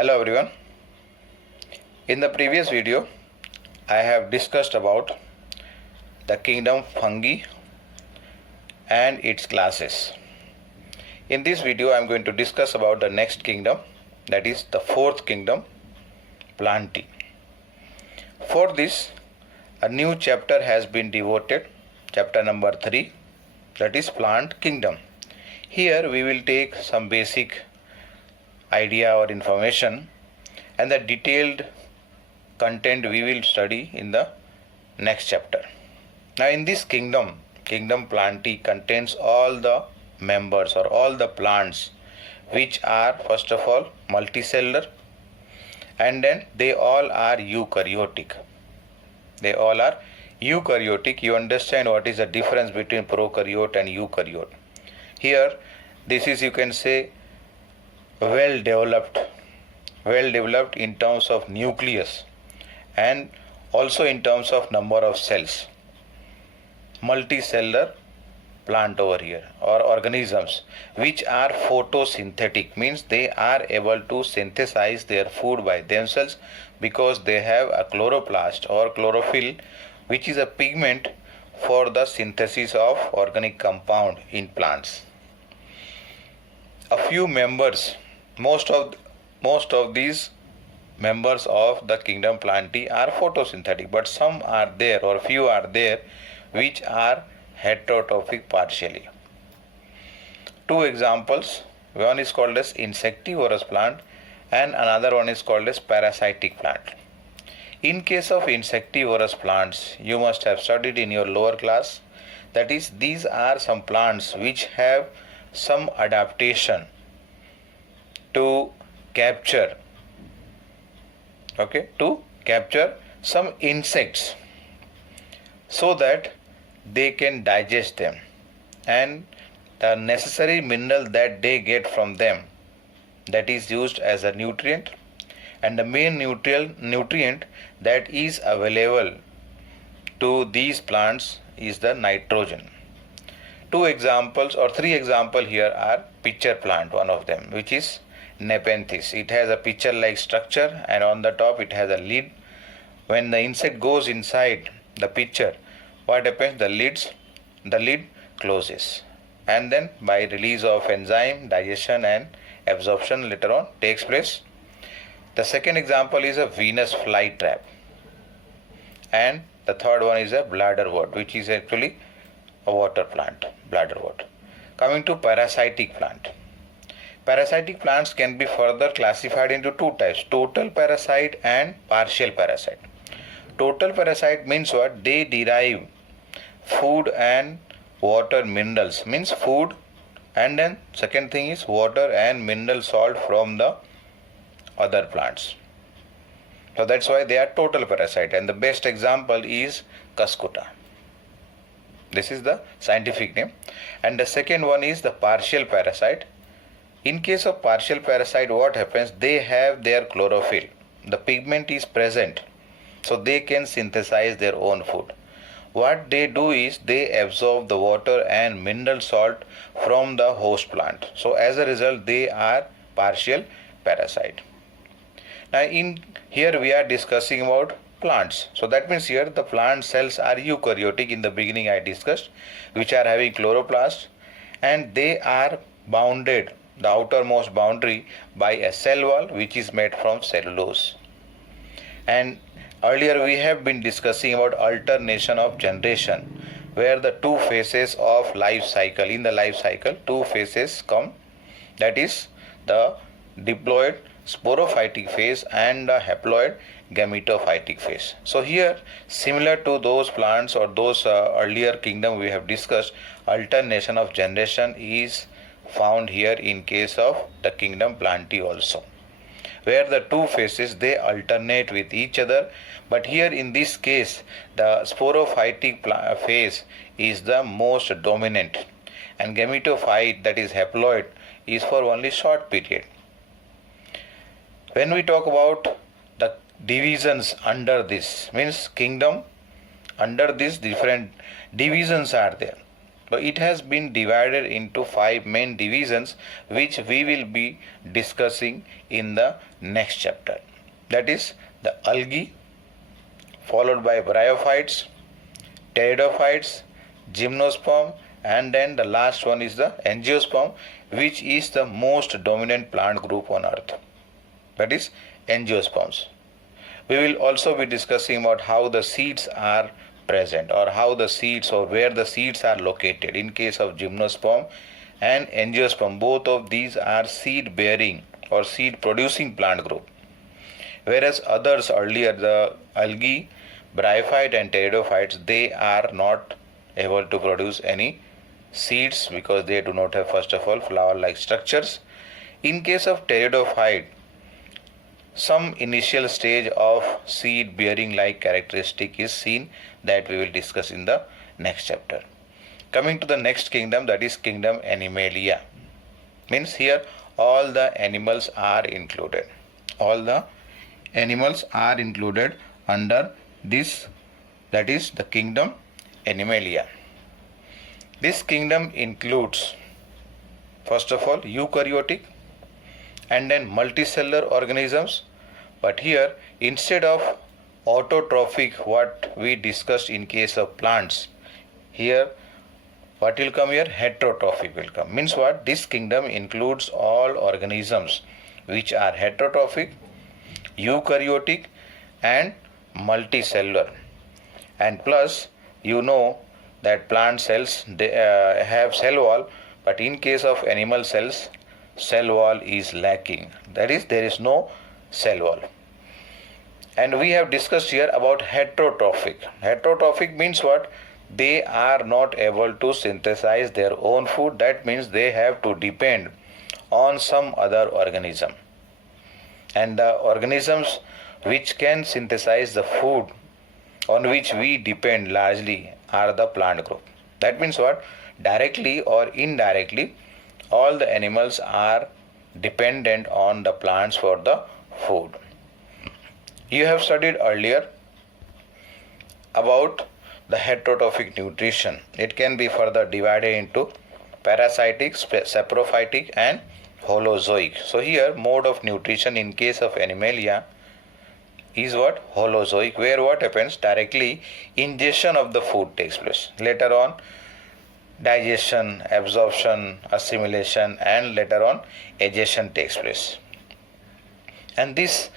Hello everyone. In the previous video, I have discussed about the kingdom fungi and its classes. In this video, I am going to discuss about the next kingdom, that is the fourth kingdom, Plantae. For this, a new chapter has been devoted, chapter number 3, that is plant kingdom. Here we will take some basic idea or information, and the detailed content we will study in the next chapter. Now in this kingdom Plantae contains all the members or all the plants which are first of all multicellular, and then they all are eukaryotic. You understand what is the difference between prokaryote and eukaryote. Here this is, you can say, well developed in terms of nucleus and also in terms of number of cells. Multicellular plant over here, or organisms which are photosynthetic, means they are able to synthesize their food by themselves because they have a chloroplast or chlorophyll, which is a pigment for the synthesis of organic compound in plants. A few members, most of these members of the kingdom Plantae are photosynthetic, but some are there or few are there which are heterotrophic partially. Two examples, one is called as insectivorous plant and another one is called as parasitic plant. In case of insectivorous plants, you must have studied in your lower class, that is, these are some plants which have some adaptation to capture some insects so that they can digest them, and the necessary mineral that they get from them, that is used as a nutrient, and the main nutrient that is available to these plants is the nitrogen. Two examples or three examples here are pitcher plant, one of them, which is Nepenthes. It has a pitcher like structure and on the top it has a lid. When the insect goes inside the pitcher, what happens? The lid closes, and then by release of enzyme, digestion and absorption later on takes place. The second example is a Venus flytrap, and the third one is a bladderwort, which is actually a water plant, bladderwort. Coming to parasitic plant. Parasitic plants can be further classified into two types, total parasite and partial parasite. Total parasite means what? They derive food and water minerals, means food, and then second thing is water and mineral salt from the other plants. So that's why they are total parasite, and the best example is Cuscuta. This is the scientific name. And the second one is the partial parasite. In case of partial parasite, what happens? They have their chlorophyll. The pigment is present, so they can synthesize their own food. What they do is they absorb the water and mineral salt from the host plant. So as a result, they are partial parasite. Now in here we are discussing about plants. So that means here the plant cells are eukaryotic, in the beginning I discussed, which are having chloroplast, and they are bounded, the outermost boundary, by a cell wall which is made from cellulose. And earlier we have been discussing about alternation of generation, where the two phases of life cycle, in the life cycle two phases come, that is the diploid sporophytic phase and the haploid gametophytic phase. So here, similar to those plants or those earlier kingdom we have discussed, alternation of generation is found here in case of the kingdom Plantae also, where the two phases they alternate with each other. But here in this case, the sporophytic phase is the most dominant, and gametophyte, that is haploid, is for only short period. When we talk about the divisions under this, means kingdom, under this different divisions are there. So it has been divided into 5 main divisions, which we will be discussing in the next chapter. That is the algae, followed by bryophytes, pteridophytes, gymnosperm, and then the last one is the angiosperm, which is the most dominant plant group on earth. That is angiosperms. We will also be discussing about how the seeds are present, or how the seeds, or where the seeds are located. In case of gymnosperm and angiosperm, both of these are seed bearing or seed producing plant group, whereas others earlier, the algae, bryophyte and pteridophytes, they are not able to produce any seeds because they do not have, first of all, flower like structures. In case of pteridophyte, some initial stage of seed bearing like characteristic is seen, that we will discuss in the next chapter. Coming to the next kingdom, that is kingdom Animalia. Means here all the animals are included. All the animals are included under this, that is the kingdom Animalia. This kingdom includes, first of all, eukaryotic and then multicellular organisms. But here, instead of autotrophic, what we discussed in case of plants, here what will come here? Heterotrophic will come. Means what? This kingdom includes all organisms which are heterotrophic, eukaryotic and multicellular. And plus, you know that plant cells, they have cell wall, but in case of animal cells, cell wall is lacking. That is, there is no cell wall. And we have discussed here about heterotrophic. Heterotrophic means what? They are not able to synthesize their own food. That means they have to depend on some other organism. And the organisms which can synthesize the food on which we depend largely are the plant group. That means what? Directly or indirectly, all the animals are dependent on the plants for the food. You have studied earlier about the heterotrophic nutrition. It can be further divided into parasitic, saprophytic and holozoic. So here mode of nutrition in case of Animalia is what? Holozoic, where what happens? Directly ingestion of the food takes place. Later on digestion, absorption, assimilation and later on egestion takes place. And this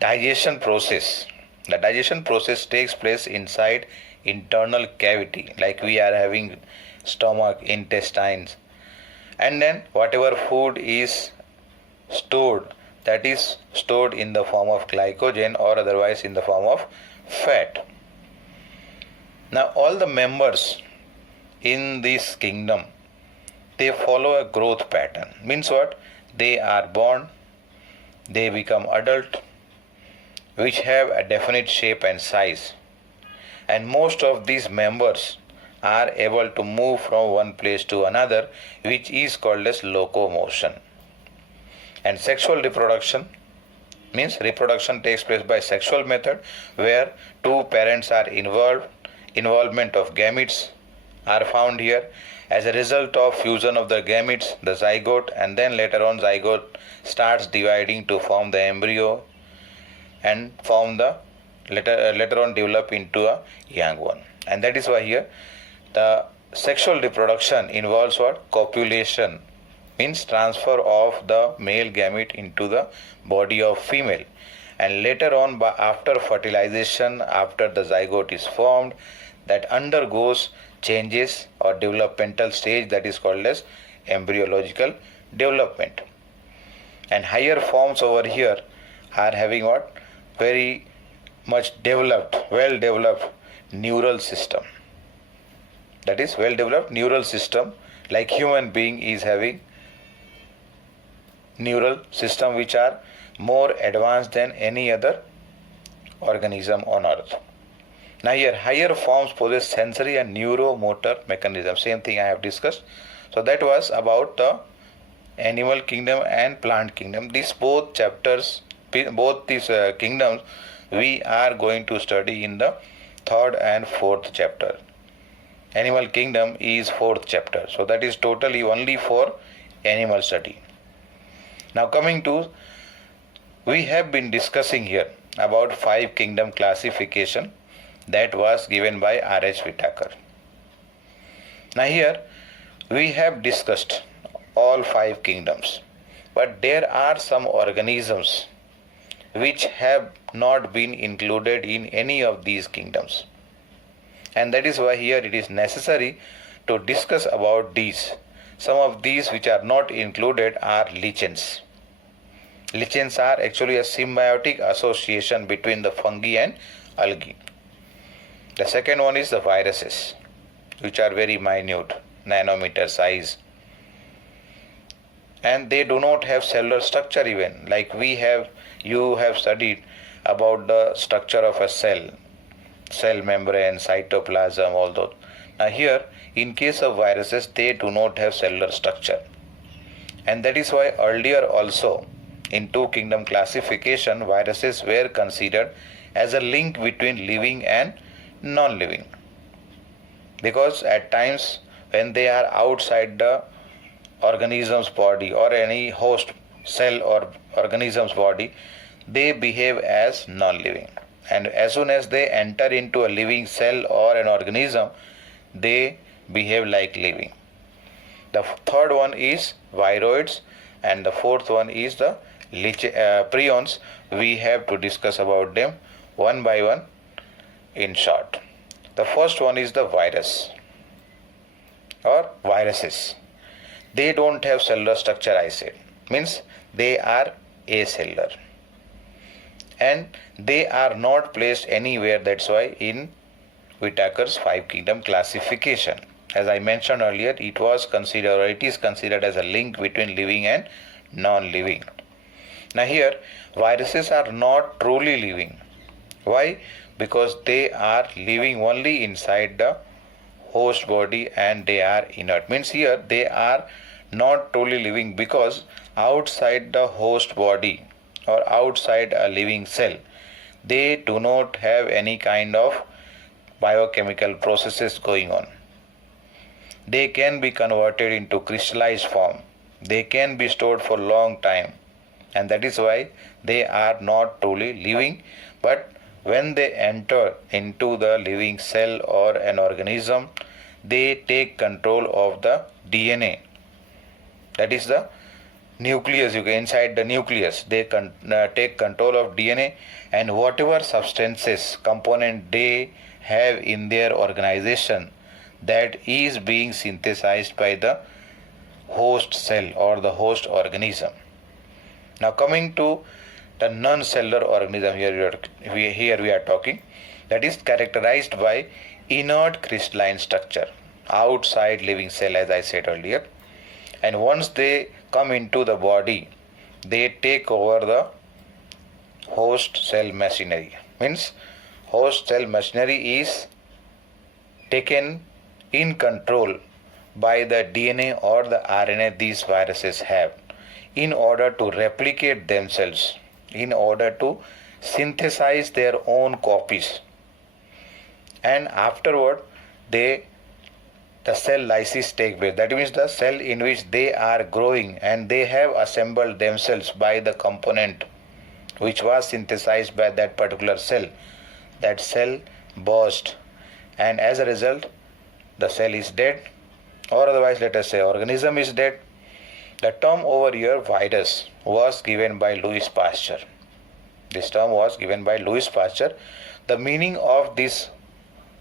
digestion process, the digestion process takes place inside internal cavity, like we are having stomach, intestines, and then whatever food is stored, that is stored in the form of glycogen or otherwise in the form of fat. Now all the members in this kingdom, they follow a growth pattern. Means what? They are born, they become adult, which have a definite shape and size, and most of these members are able to move from one place to another, which is called as locomotion. And sexual reproduction means reproduction takes place by sexual method, where two parents are involved. Involvement of gametes are found here. As a result of fusion of the gametes, the zygote, and then later on zygote starts dividing to form the embryo and form the later on develop into a young one. And that is why here the sexual reproduction involves what? Copulation, means transfer of the male gamete into the body of female, and later on after fertilization, after the zygote is formed, that undergoes changes or developmental stage, that is called as embryological development. And higher forms over here are having what? Very much developed, well developed neural system. That is well developed neural system, like human being is having neural system which are more advanced than any other organism on earth. Now here higher forms possess sensory and neuromotor mechanism. Same thing I have discussed. So that was about the animal kingdom and plant kingdom. These both chapters, both these kingdoms, we are going to study in the third and fourth chapter. Animal kingdom is fourth chapter. So that is totally only for animal study. Now coming to, we have been discussing here about five kingdom classification that was given by R.H. Whitaker. Now here we have discussed all five kingdoms, but there are some organisms which have not been included in any of these kingdoms. And that is why here it is necessary to discuss about these. Some of these which are not included are lichens. Lichens are actually a symbiotic association between the fungi and algae. The second one is the viruses, which are very minute, nanometer size. And they do not have cellular structure even, like you have studied about the structure of a cell membrane, cytoplasm, all those. Now here, in case of viruses, they do not have cellular structure. And that is why earlier also, in two kingdom classification, viruses were considered as a link between living and non-living. Because at times when they are outside the organism's body or any host cell or organism's body, they behave as non-living. And as soon as they enter into a living cell or an organism, they behave like living. The third one is viroids, and the fourth one is the prions. We have to discuss about them one by one in short. The first one is the virus or viruses. They don't have cellular structure, I said. Means they are acellular. And they are not placed anywhere. That's why in Whitaker's five kingdom classification, as I mentioned earlier, it is considered as a link between living and non-living. Now here, viruses are not truly living. Why? Because they are living only inside the host body and they are inert. Means here they are not truly living, because outside the host body or outside a living cell, they do not have any kind of biochemical processes going on. They can be converted into crystallized form. They can be stored for long time, and that is why they are not truly living. But when they enter into the living cell or an organism, they take control of the DNA. That is the nucleus. Inside the nucleus, they take control of DNA, and whatever substances, component they have in their organization, that is being synthesized by the host cell or the host organism. Now coming to the non-cellular organism, here we are talking, that is characterized by inert crystalline structure outside living cell, as I said earlier. And once they come into the body, they take over the host cell machinery. Means host cell machinery is taken in control by the DNA or the RNA these viruses have, in order to replicate themselves, in order to synthesize their own copies. And afterward, the cell lysis take place. That means the cell in which they are growing, and they have assembled themselves by the component which was synthesized by that particular cell. That cell burst, and as a result, the cell is dead, or otherwise let us say organism is dead. The term over here, virus, was given by Louis Pasteur. This term was given by Louis Pasteur. The meaning of this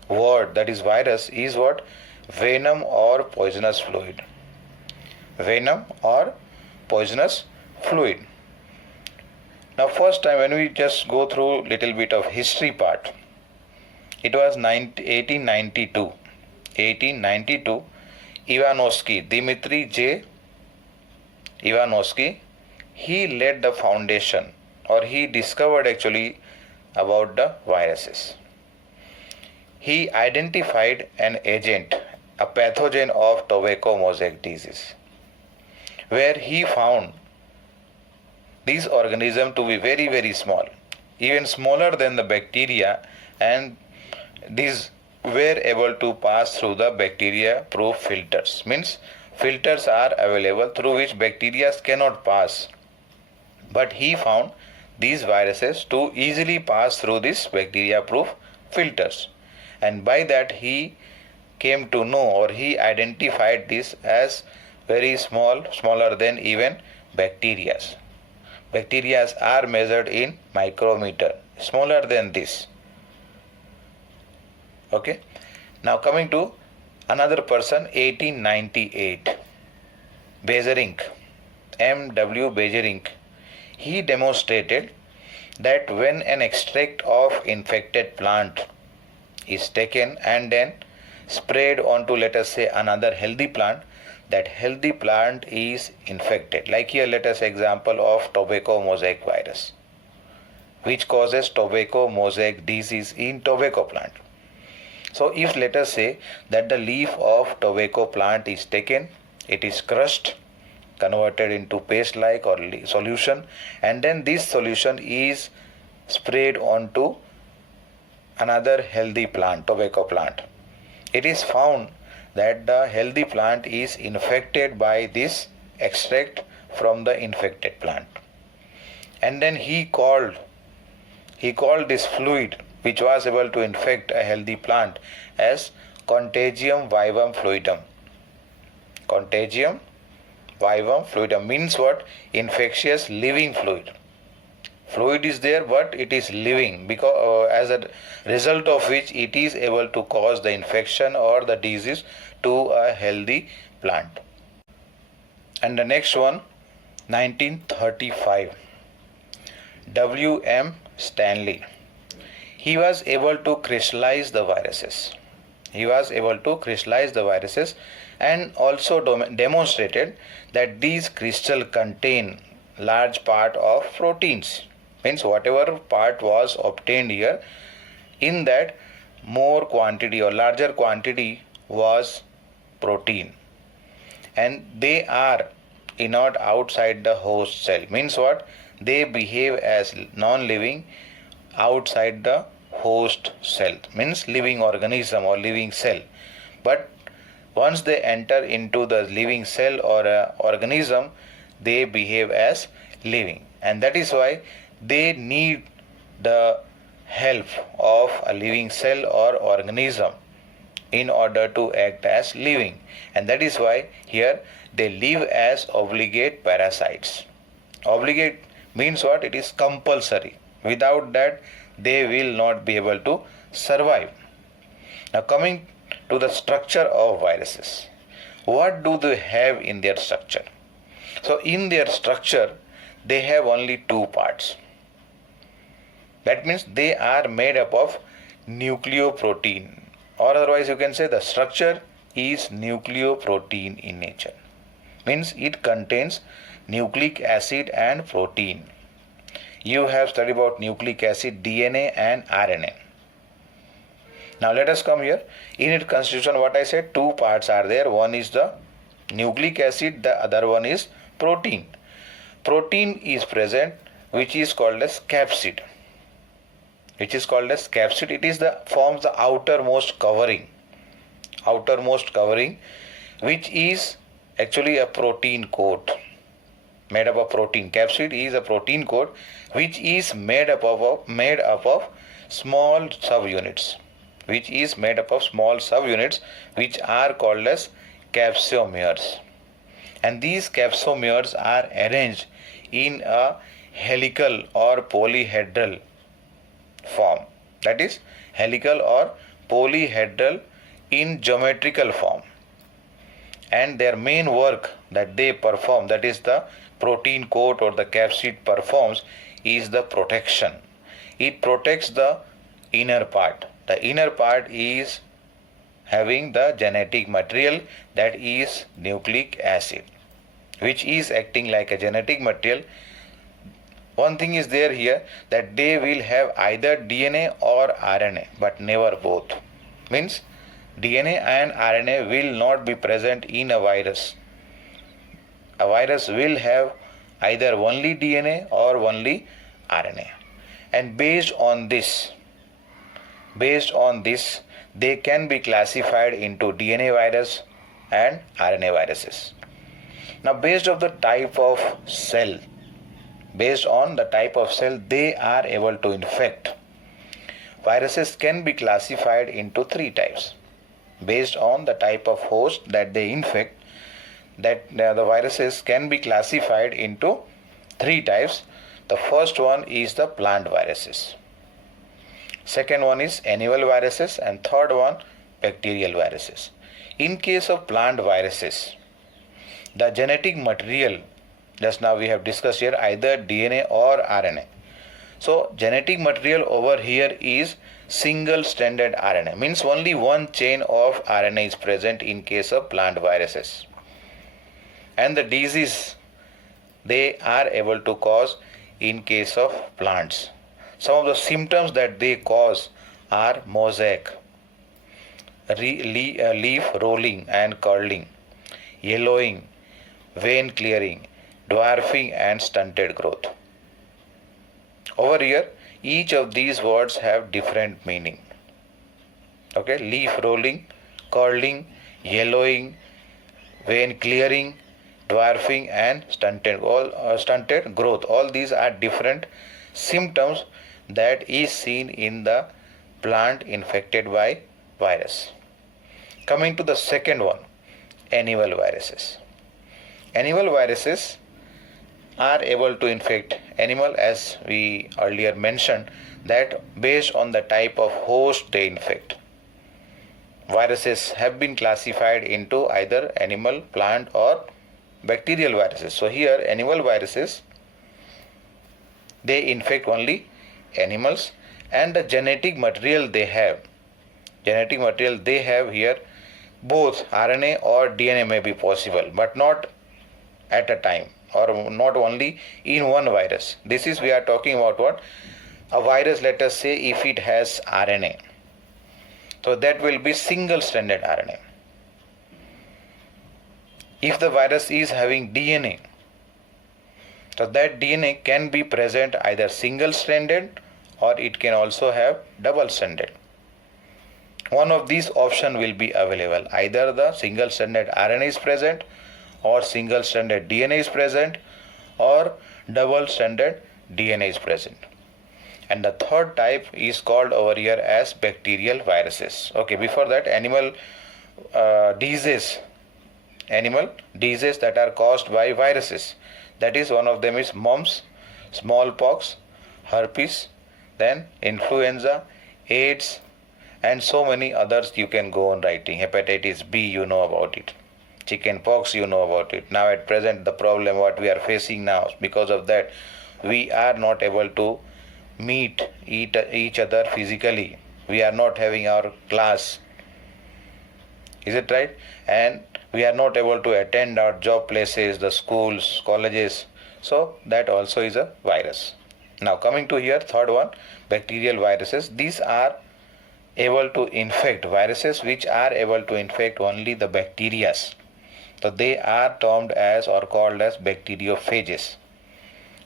word, that is virus, is what? Venom or poisonous fluid. Venom or poisonous fluid. Now first time, when we just go through little bit of history part, it was 1892. Ivanovsky, Dmitry J. Ivanovsky, he led the foundation, or he discovered actually about the viruses. He identified an agent, a pathogen of tobacco mosaic disease, where he found these organisms to be very small, even smaller than the bacteria, and these were able to pass through the bacteria proof filters. Means filters are available through which bacteria cannot pass. But he found these viruses to easily pass through these bacteria proof filters. And by that he came to know, or he identified this as very small, smaller than even bacteria. Bacteria are measured in micrometer, smaller than this. Okay. Now coming to another person, 1898, Beijerinck, M.W. Beijerinck. He demonstrated that when an extract of infected plant is taken and then sprayed onto, let us say, another healthy plant, that healthy plant is infected. Like here, let us example of tobacco mosaic virus, which causes tobacco mosaic disease in tobacco plant. So if let us say that the leaf of tobacco plant is taken, it is crushed, converted into paste like or solution, and then this solution is sprayed onto another healthy plant, tobacco plant. It is found that the healthy plant is infected by this extract from the infected plant. And then he called this fluid which was able to infect a healthy plant as Contagium vivum fluidum. Contagium vivum fluidum means what? Infectious living fluid. Fluid is there, but it is living, because as a result of which it is able to cause the infection or the disease to a healthy plant. And the next one, 1935, W.M. Stanley. He was able to crystallize the viruses. And also demonstrated that these crystals contain large part of proteins. Means whatever part was obtained here, in that more quantity or larger quantity was protein, and they are inert outside the host cell. Means what? They behave as non-living outside the host cell, means living organism or living cell. But once they enter into the living cell or organism, they behave as living, and that is why they need the help of a living cell or organism in order to act as living, and that is why here they live as obligate parasites. Obligate means what? It is compulsory. Without that they will not be able to survive. Now coming to the structure of viruses, what do they have in their structure? So in their structure they have only two parts. That means they are made up of nucleoprotein, or otherwise you can say the structure is nucleoprotein in nature. Means it contains nucleic acid and protein. You have studied about nucleic acid, DNA and RNA. Now let us come here. In its constitution, what I said, two parts are there. One is the nucleic acid, the other one is protein. Protein is present, which is called as capsid. It is forms the outermost covering, which is actually a protein coat made up of protein. Capsid is a protein coat which is made up of small subunits, which are called as capsomeres. And these capsomeres are arranged in a helical or polyhedral form, that is helical or polyhedral in geometrical form, and their main work that they perform, that is the protein coat or the capsid performs, is the protection. It protects the inner part. The inner part is having the genetic material, that is nucleic acid, which is acting like a genetic material. One thing is there here, that they will have either DNA or RNA, but never both. Means DNA and RNA will not be present in a virus. A virus will have either only DNA or only RNA. And based on this, they can be classified into DNA virus and RNA viruses. Now, based on the type of cell, they are able to infect. Viruses can be classified into three types. Based on the type of host that they infect, the viruses can be classified into three types. The first one is the plant viruses. Second one is animal viruses, and third one bacterial viruses. In case of plant viruses, the genetic material, just now we have discussed here, either DNA or RNA. So genetic material over here is single stranded RNA, means only one chain of RNA is present in case of plant viruses. And the disease they are able to cause in case of plants. Some of the symptoms that they cause are mosaic, leaf rolling and curling, yellowing, vein clearing, dwarfing and stunted growth. Over here, each of these words have different meaning. Okay, leaf rolling, curling, yellowing, vein clearing, dwarfing and stunted growth. All these are different symptoms that is seen in the plant infected by virus. Coming to the second one, animal viruses. Animal viruses are able to infect animal, as we earlier mentioned, that based on the type of host they infect. Viruses have been classified into either animal, plant or bacterial viruses. So here animal viruses, they infect only animals, and the genetic material they have here, both RNA or DNA may be possible, but not at a time, or not only in one virus. This is, we are talking about what? A virus, let us say, if it has RNA, so that will be single stranded RNA. If the virus is having DNA, so that DNA can be present either single stranded or it can also have double stranded. One of these options will be available. Either the single stranded RNA is present, or single stranded DNA is present, or double stranded DNA is present. And the third type is called over here as bacterial viruses. Okay, before that, animal diseases that are caused by viruses. That is, one of them is mumps, smallpox, herpes, then influenza, AIDS, and so many others you can go on writing. Hepatitis B, you know about it. Chicken pox, you know about it. Now at present, the problem what we are facing now, because of that, we are not able to meet each other physically. We are not having our class. Is it right? And we are not able to attend our job places, the schools, colleges. So that also is a virus. Now coming to here, third one, bacterial viruses. These are able to infect, viruses which are able to infect only the bacteria. So they are termed as or called as bacteriophages.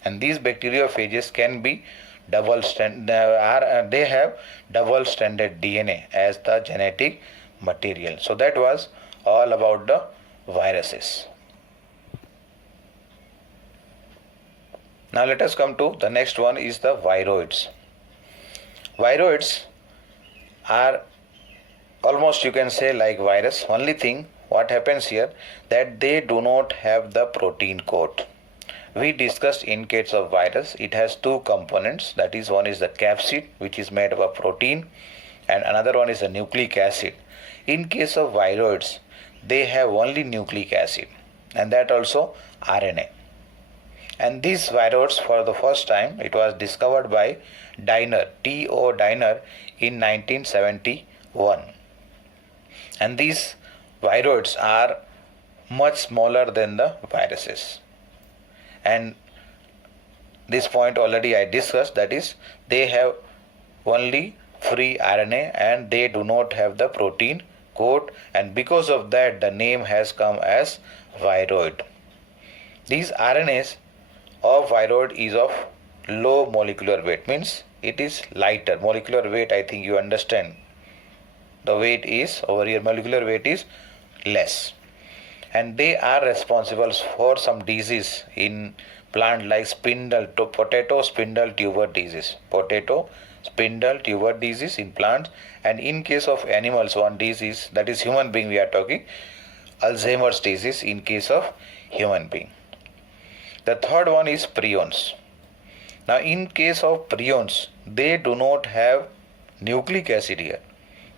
And these bacteriophages can be they have double-stranded DNA as the genetic material. So that was all about the viruses. Now let us come to the next one, is the viroids. Viroids are almost, you can say, like virus. Only thing what happens here, that they do not have the protein coat. We discussed in case of virus, it has two components. That is, one is the capsid, which is made of a protein, and another one is the nucleic acid. In case of viroids, they have only nucleic acid, and that also RNA. And these viroids, for the first time, it was discovered by Diner, T.O. Diner, in 1971. And these viroids are much smaller than the viruses. And this point already I discussed, that is, they have only free RNA and they do not have the protein coat, and because of that the name has come as viroid. These RNAs of viroid is of low molecular weight, means it is lighter. Molecular weight, I think you understand the weight is, over here molecular weight is less. And they are responsible for some disease in plant like potato spindle tuber disease. Potato spindle tuber disease in plants. And in case of animals, one disease, that is human being we are talking, Alzheimer's disease in case of human being. The third one is prions. Now in case of prions, they do not have nucleic acid here.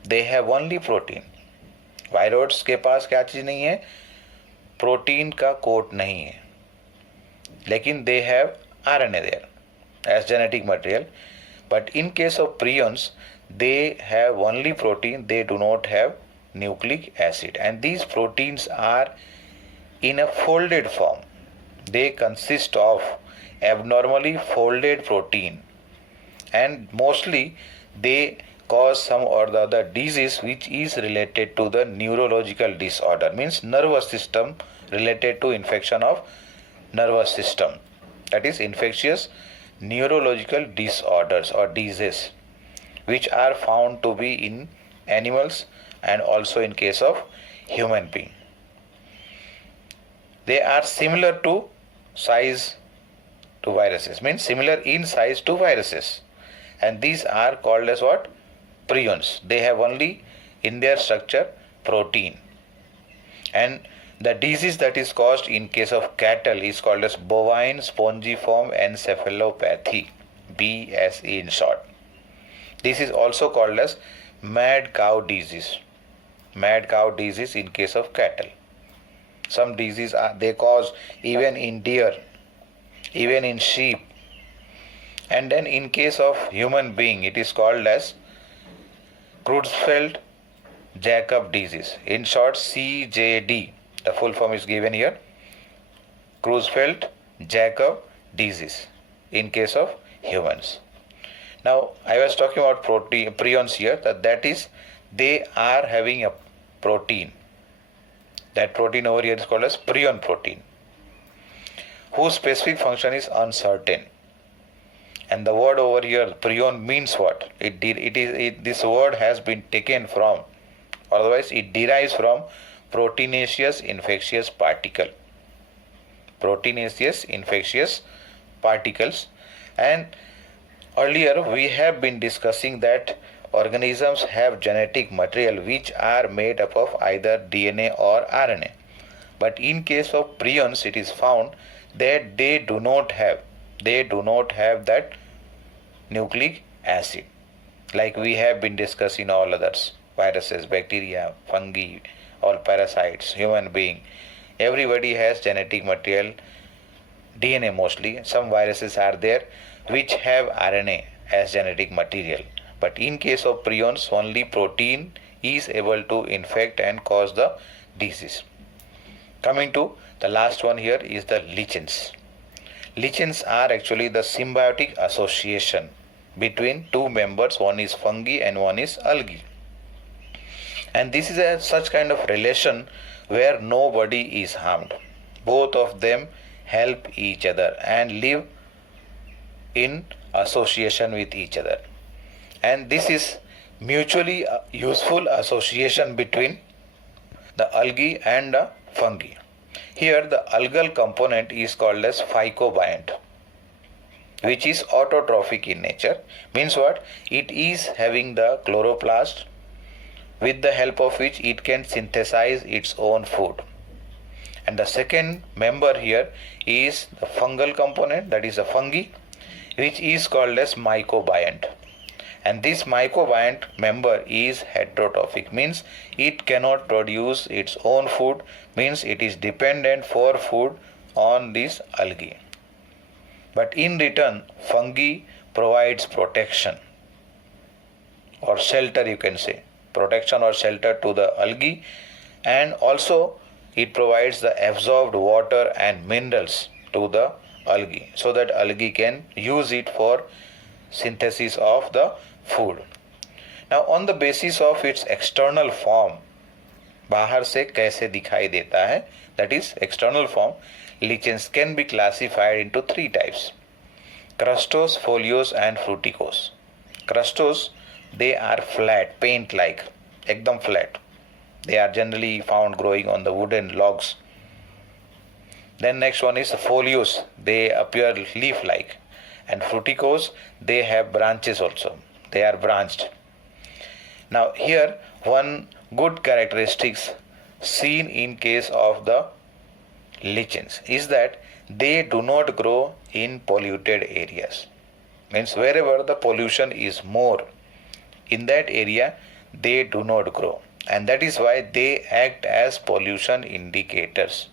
They have only protein. वायरोड्स के पास क्या चीज़ नहीं है, protein का coat नहीं है, लेकिन they have RNA there as genetic material. But in case of prions, they have only protein, they do not have nucleic acid. And these proteins are in a folded form. They consist of abnormally folded protein, and mostly they cause some or the other disease which is related to the neurological disorder, means nervous system, related to infection of nervous system, that is infectious neurological disorders or diseases, which are found to be in animals and also in case of human being. They are similar to size to viruses, means similar in size to viruses, and these are called as what? Prions. They have only in their structure protein. And the disease that is caused in case of cattle is called as bovine spongiform encephalopathy, BSE in short. This is also called as mad cow disease. Mad cow disease in case of cattle. Some disease they cause even in deer, even in sheep. And then in case of human being, it is called as Creutzfeldt-Jakob disease. In short, CJD. The full form is given here. Creutzfeldt-Jakob disease in case of humans. Now, I was talking about prions here, that is, they are having a protein. That protein over here is called as prion protein, whose specific function is uncertain. And the word over here, prion, means what? This word has been taken from, otherwise it derives from proteinaceous infectious particle. Proteinaceous infectious particles. And earlier we have been discussing that organisms have genetic material which are made up of either DNA or RNA. But in case of prions, it is found that they do not have that nucleic acid, like we have been discussing all others, viruses, bacteria, fungi, all parasites, human being. Everybody has genetic material, DNA mostly. Some viruses are there which have RNA as genetic material. But in case of prions, only protein is able to infect and cause the disease. Coming to the last one here is the lichens. Lichens are actually the symbiotic association between two members, one is fungi and one is algae. And this is such kind of relation where nobody is harmed. Both of them help each other and live in association with each other. And this is mutually useful association between the algae and the fungi. Here the algal component is called as phycobiont, which is autotrophic in nature. Means what? It is having the chloroplast, with the help of which it can synthesize its own food. And the second member here is the fungal component, that is a fungi, which is called as mycobiont. And this mycobiont member is heterotrophic, means it cannot produce its own food, means it is dependent for food on this algae. But in return, fungi provides protection or shelter, you can say, protection or shelter to the algae, and also it provides the absorbed water and minerals to the algae so that algae can use it for synthesis of the food. Now on the basis of its external form, बाहर से कैसे दिखाई देता है, that is external form, lichens can be classified into three types: crustose, foliose and fruticose. Crustose, they are flat, paint like, ekdam flat. They are generally found growing on the wooden logs. Then next one is folios. They appear leaf-like. And fruticose, they have branches also. They are branched. Now here one good characteristics seen in case of the lichens is that they do not grow in polluted areas. Means wherever the pollution is more, in that area they do not grow, and that is why they act as pollution indicators.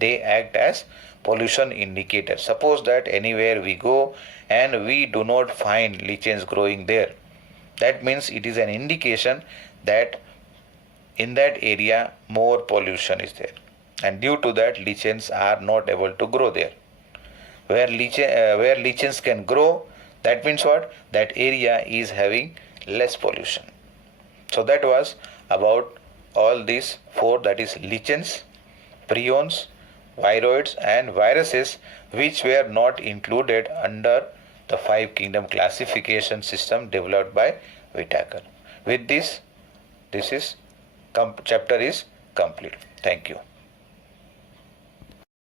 They act as pollution indicators. Suppose that anywhere we go and we do not find lichens growing there, that means it is an indication that in that area more pollution is there, and due to that lichens are not able to grow there. Where lichens can grow, that means what? That area is having less pollution. So that was about all these four, that is lichens, prions, viroids and viruses, which were not included under the 5 kingdom classification system developed by Whitaker. With this chapter is complete. Thank you.